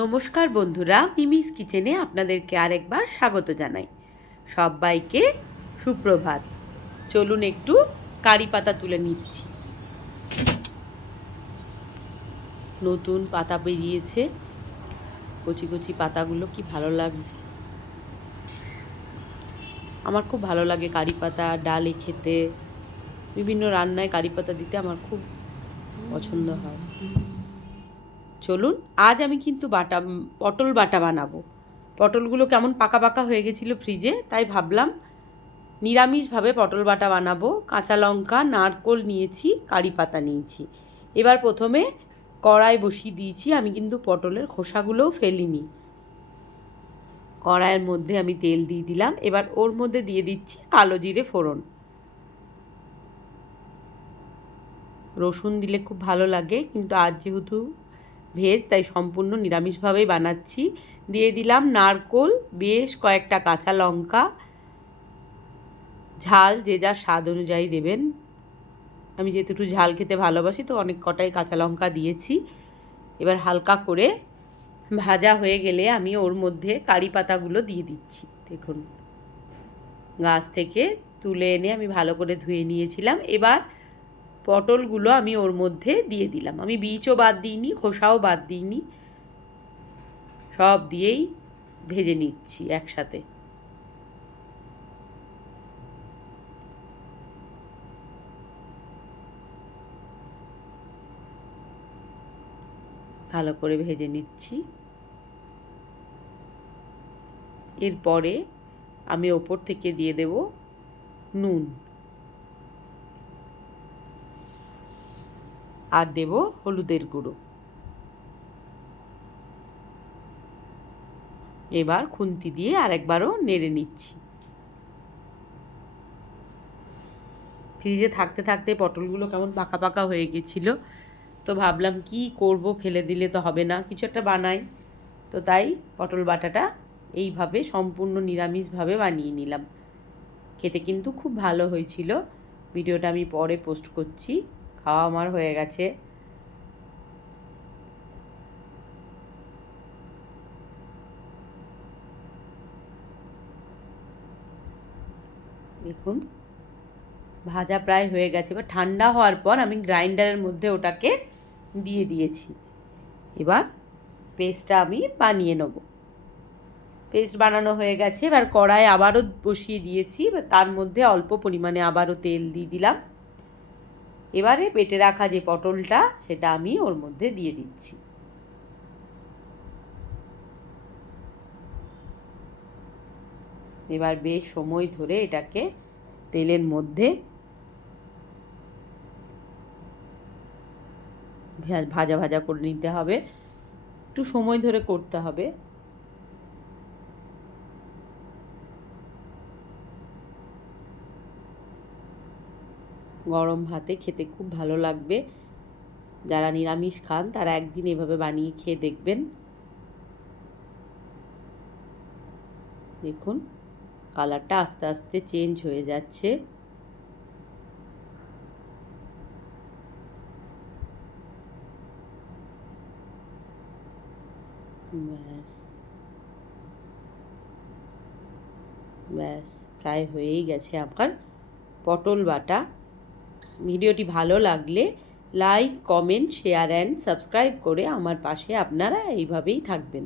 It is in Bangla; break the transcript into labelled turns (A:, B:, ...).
A: নমস্কার বন্ধুরা, মিমিস কিচেনে আপনাদেরকে আরেকবার স্বাগত জানাই। সবাইকে সুপ্রভাত। চলুন একটু কারি পাতা তুলে নিচ্ছি। নতুন পাতা বেরিয়েছে। কচি কচি পাতাগুলো কি ভালো লাগছে? আমার খুব ভালো লাগে কারি পাতা, ডালে খেতে। বিভিন্ন রান্নায় কারি পাতা দিতে আমার খুব পছন্দ হয়। চলুন, আজ আমি কিন্তু বাটা পটল বাটা বানাবো। পটলগুলো কেমন পাকা পাকা হয়ে গেছিল ফ্রিজে তাই ভাবলাম নিরামিষভাবে পটল বাটা বানাবো। কাঁচা লঙ্কা, নারকোল নিয়েছি, কারি পাতা নিয়েছি। এবার প্রথমে কড়াই বসিয়ে দিয়েছি, আমি কিন্তু পটলের খোসাগুলোও ফেলিনি। কড়াইয়ের মধ্যে আমি তেল দিয়ে দিলাম, এবার ওর মধ্যে দিয়ে দিচ্ছি কালো জিরে ফোড়ন। রসুন দিলে খুব ভালো লাগে, কিন্তু আজ যেহেতু ভেজ, তাই সম্পূর্ণ নিরামিষভাবেই বানাচ্ছি। দিয়ে দিলাম নারকোল, বেশ কয়েকটা কাঁচা লঙ্কা। ঝাল যে যা স্বাদ অনুযায়ী দেবেন। আমি যেহেতু ঝাল খেতে ভালোবাসি, তো অনেক কটাই কাঁচা লঙ্কা দিয়েছি। এবার হালকা করে ভাজা হয়ে গেলে আমি ওর মধ্যে কারি পাতাগুলো দিয়ে দিচ্ছি। দেখুন গাছ থেকে তুলে এনে আমি ভালো করে ধুয়ে নিয়েছিলাম। এবার পটলগুলো আমি ওর মধ্যে দিয়ে দিলাম। আমি বীজও বাদ দিইনি, খোসাও বাদ দিইনি। সব দিয়েই ভেজে নিচ্ছি একসাথে। ভালো করে ভেজে নিচ্ছি। এরপরে আমি ওপর থেকে দিয়ে দেব নুন। আর দেব হলুদের গুঁড়ো। এবার খুন্তি দিয়ে আরেকবারও নেড়ে নিচ্ছি। ফ্রিজে থাকতে থাকতে পটলগুলো কেমন পাকা পাকা হয়ে গেছিল, তো ভাবলাম কি করব, ফেলে দিলে তো হবে না, কিছু একটা বানাই। তো তাই পটল বাটাটা এইভাবে সম্পূর্ণ নিরামিষভাবে বানিয়ে নিলাম। খেতে কিন্তু খুব ভালো হয়েছিল। ভিডিওটা আমি পরে পোস্ট করছি। খাওয়া আমার হয়ে গেছে। দেখুন, ভাজা প্রায় হয়ে গেছে। এবার ঠান্ডা হওয়ার পর আমি গ্রাইন্ডারের মধ্যে ওটাকে দিয়ে দিয়েছি। এবার পেস্টটা আমি বানিয়ে নেব। পেস্ট বানানো হয়ে গেছে। এবার কড়াই আবারও বসিয়ে দিয়েছি। এবার তার মধ্যে অল্প পরিমাণে আবারও তেল দিয়ে দিলাম। এবারে পেটে রাখা যে পটলটা, সেটা আমি ওর মধ্যে দিয়ে দিচ্ছি। এবার বেশ সময় ধরে এটাকে তেলের মধ্যে ভাজা ভাজা করে নিতে হবে। একটু সময় ধরে করতে হবে। গরম ভাতে খেতে খুব ভালো লাগবে। যারা নিরামিষ খান, তারা একদিন এভাবে বানিয়ে খেয়ে দেখবেন। দেখুন, কালারটা আস্তে আস্তে চেঞ্জ হয়ে যাচ্ছে। ব্যাস। ব্যাস, প্রায় হয়েই গেছে আমার পটল বাটা। ভিডিওটি ভালো লাগলে like comment share and subscribe করে আমার পাশে আপনারা এইভাবেই থাকবেন।